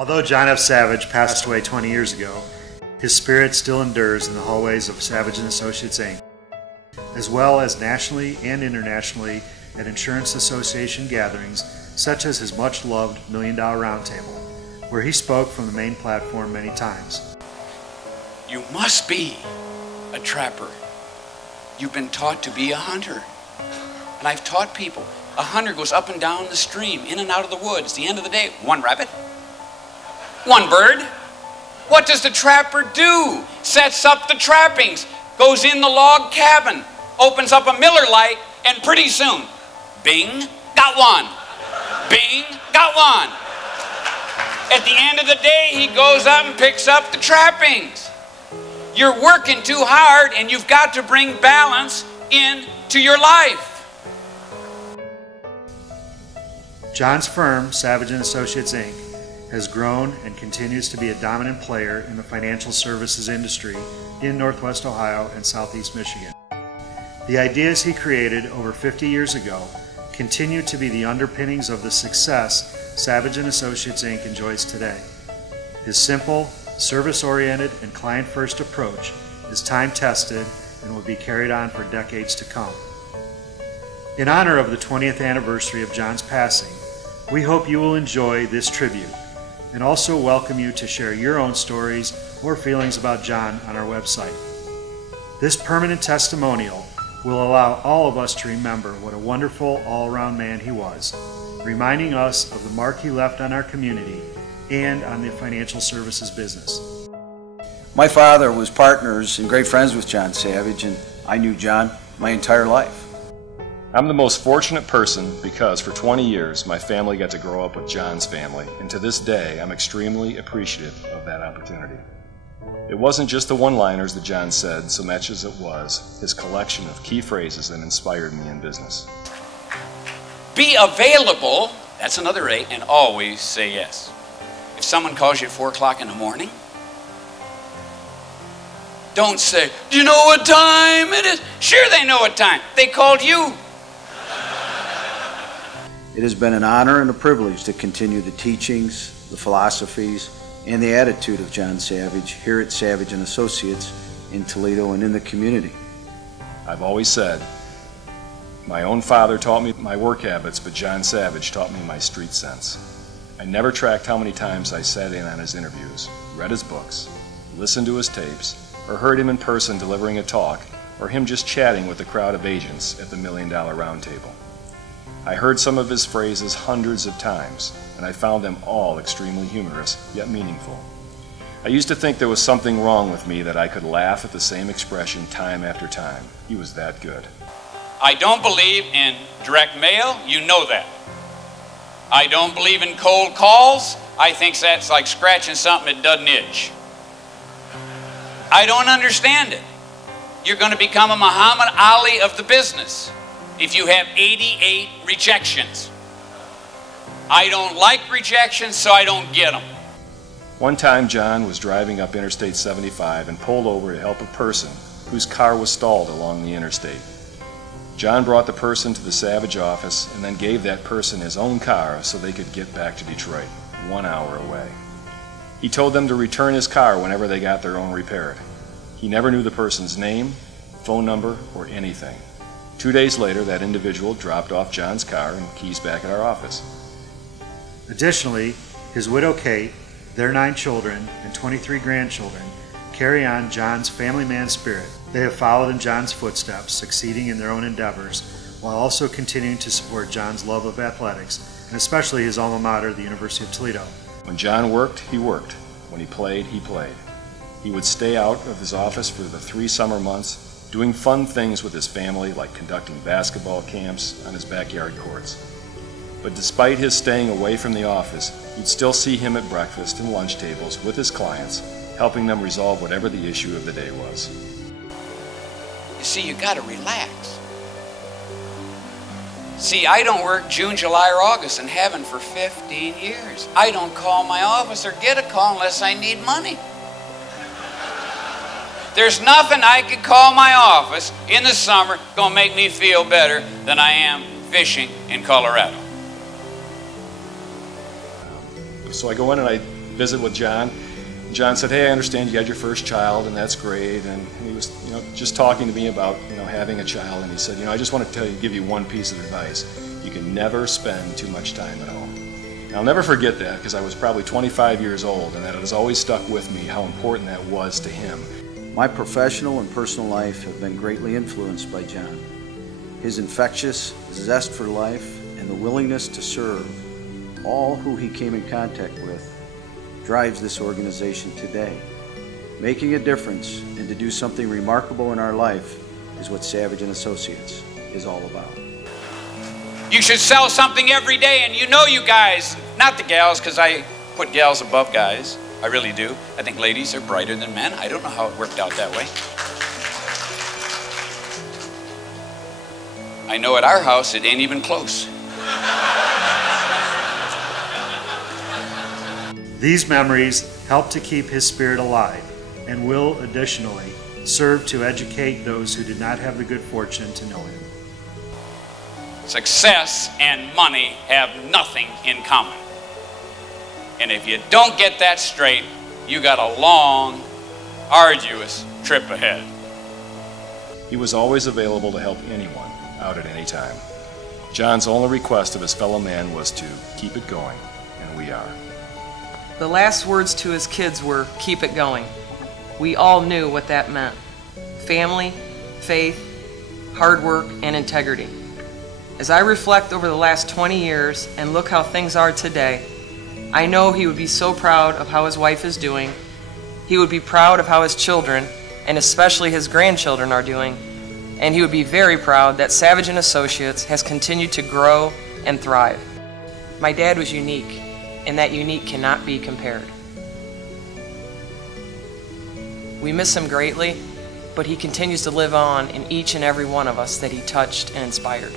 Although John F. Savage passed away 20 years ago, his spirit still endures in the hallways of Savage & Associates, Inc., as well as nationally and internationally at insurance association gatherings such as his much-loved $1 Million Roundtable, where he spoke from the main platform many times. You must be a trapper. You've been taught to be a hunter. And I've taught people, a hunter goes up and down the stream, in and out of the woods. At the end of the day, one rabbit, one bird. What does the trapper do? Sets up the trappings, goes in the log cabin, opens up a Miller Lite, and pretty soon, bing, got one. Bing, got one. At the end of the day, he goes up and picks up the trappings. You're working too hard, and you've got to bring balance into your life. John's firm, Savage & Associates, Inc., has grown and continues to be a dominant player in the financial services industry in Northwest Ohio and Southeast Michigan. The ideas he created over 50 years ago continue to be the underpinnings of the success Savage & Associates, Inc. enjoys today. His simple, service-oriented, and client-first approach is time-tested and will be carried on for decades to come. In honor of the 20th anniversary of John's passing, we hope you will enjoy this tribute and also welcome you to share your own stories or feelings about John on our website. This permanent testimonial will allow all of us to remember what a wonderful all-around man he was, reminding us of the mark he left on our community and on the financial services business. My father was partners and great friends with John Savage, and I knew John my entire life. I'm the most fortunate person because for 20 years my family got to grow up with John's family, and to this day I'm extremely appreciative of that opportunity. It wasn't just the one-liners that John said so much as it was his collection of key phrases that inspired me in business. Be available, that's another A, and always say yes. If someone calls you at 4 o'clock in the morning, don't say, do you know what time it is? Sure they know what time. They called you. It has been an honor and a privilege to continue the teachings, the philosophies, and the attitude of John Savage here at Savage & Associates in Toledo and in the community. I've always said, my own father taught me my work habits, but John Savage taught me my street sense. I never tracked how many times I sat in on his interviews, read his books, listened to his tapes, or heard him in person delivering a talk, or him just chatting with a crowd of agents at the $1 Million Roundtable. I heard some of his phrases hundreds of times, and I found them all extremely humorous, yet meaningful. I used to think there was something wrong with me that I could laugh at the same expression time after time. He was that good. I don't believe in direct mail, you know that. I don't believe in cold calls. I think that's like scratching something that doesn't itch. I don't understand it. You're going to become a Muhammad Ali of the business if you have 88 rejections. I don't like rejections, so I don't get them. One time John was driving up Interstate 75 and pulled over to help a person whose car was stalled along the interstate. John brought the person to the Savage office and then gave that person his own car so they could get back to Detroit, 1 hour away. He told them to return his car whenever they got their own repaired. He never knew the person's name, phone number, or anything. 2 days later, that individual dropped off John's car and keys back at our office. Additionally, his widow Kate, their 9 children, and 23 grandchildren carry on John's family man spirit. They have followed in John's footsteps, succeeding in their own endeavors, while also continuing to support John's love of athletics, and especially his alma mater, the University of Toledo. When John worked, he worked. When he played, he played. He would stay out of his office for the 3 summer months, doing fun things with his family like conducting basketball camps on his backyard courts. But despite his staying away from the office, you'd still see him at breakfast and lunch tables with his clients, helping them resolve whatever the issue of the day was. You see, you got to relax. See, I don't work June, July, or August and haven't for 15 years. I don't call my office or get a call unless I need money. There's nothing I could call my office in the summer gonna make me feel better than I am fishing in Colorado. So I go in and I visit with John. John said, "Hey, I understand you had your first child, and that's great." And he was, just talking to me about, having a child. And he said, "I just want to give you one piece of advice. You can never spend too much time at home." And I'll never forget that, because I was probably 25 years old, and that has always stuck with me how important that was to him. My professional and personal life have been greatly influenced by John. His infectious zest for life and the willingness to serve all who he came in contact with drives this organization today. Making a difference and to do something remarkable in our life is what Savage & Associates is all about. You should sell something every day, and you guys, not the gals, because I put gals above guys. I really do. I think ladies are brighter than men. I don't know how it worked out that way. I know at our house it ain't even close. These memories help to keep his spirit alive and will additionally serve to educate those who did not have the good fortune to know him. Success and money have nothing in common. And if you don't get that straight, you got a long, arduous trip ahead. He was always available to help anyone out at any time. John's only request of his fellow man was to keep it going, and we are. The last words to his kids were, "Keep it going." We all knew what that meant. Family, faith, hard work, and integrity. As I reflect over the last 20 years and look how things are today, I know he would be so proud of how his wife is doing. He would be proud of how his children, and especially his grandchildren, are doing. And he would be very proud that Savage & Associates has continued to grow and thrive. My dad was unique, and that unique cannot be compared. We miss him greatly, but he continues to live on in each and every one of us that he touched and inspired.